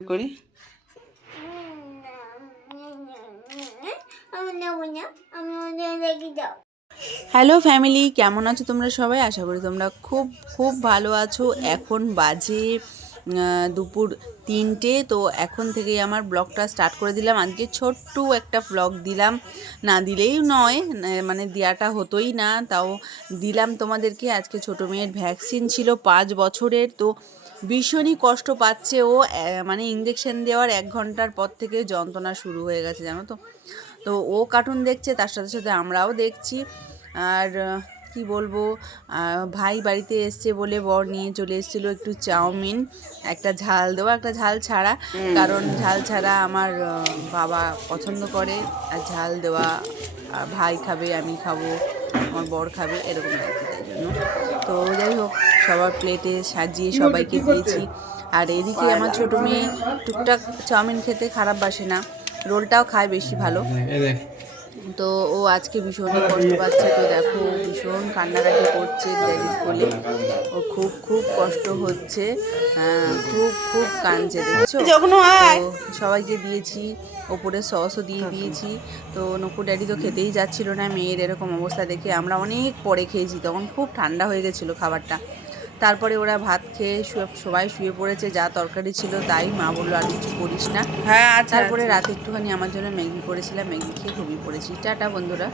করি? Hello family কেমন আছো তোমরা সবাই? আশা করি তোমরা খুব খুব ভালো আছো। এখন বাজে দুপুর তিনটে, তো এখন থেকেই আমার ব্লগটা স্টার্ট করে দিলাম। আজকে ছোট্ট একটা ব্লগ দিলাম। না দিলেই নয় মানে দেওয়াটা হতোই না, তাও দিলাম তোমাদেরকে। আজকে ছোটো মেয়ের ভ্যাকসিন ছিল পাঁচ বছরের, তো ভীষণই কষ্ট পাচ্ছে ও। মানে ইঞ্জেকশন দেওয়ার এক ঘণ্টার পর থেকে যন্ত্রণা শুরু হয়ে গেছে, জানো তো। তো ও কার্টুন দেখছে, তার সাথে সাথে আমরাও দেখছি। আর কি বলব? ভাই বাড়িতে এসছে বলে বর নিয়ে চলে এসেছিল একটু চাউমিন একটা ঝাল দেওয়া একটা ঝাল ছাড়া। কারণ ঝাল ছাড়া আমার বাবা পছন্দ করে আর ঝাল দেওয়া ভাই খাবে আমি খাব আমার বর খাবে এরকম আর কি তাই জন্য। তো যাই হোক সবার প্লেটে সাজিয়ে সবাইকে দিয়েছি। আর এদিকে আমার ছোটো মেয়ে টুকটাক চাউমিন খেতে খারাপ বাসে না রোলটাও খায় বেশি ভালো। তো ও আজকে ভীষণ কষ্ট পাচ্ছে তো দেখো ভীষণ কান্নাকাটি করছে ড্যাডির কোলে ও খুব খুব কষ্ট হচ্ছে খুব খুব কাঁদছে দেখছ? সবাইকে দিয়েছি ওপরে সসও দিয়ে দিয়েছি। তো নকু ড্যাডি তো খেতেই যাচ্ছিল না মেয়ের এরকম অবস্থা দেখে আমরা অনেক পরে খেয়েছি তখন খুব ঠান্ডা হয়ে গেছিল খাবারটা। তারপরে ওরা ভাত খেয়ে সবাই শুয়ে পড়েছে যা তরকারি ছিল তাই মা বলল আর কিছু করিস না। হ্যাঁ আচ্ছা তারপরে রাতে একটুখানি আমার জন্য ম্যাগি করেছিলাম ম্যাগি খেয়ে ঘুমিয়ে পড়েছি। টাটা বন্ধুরা।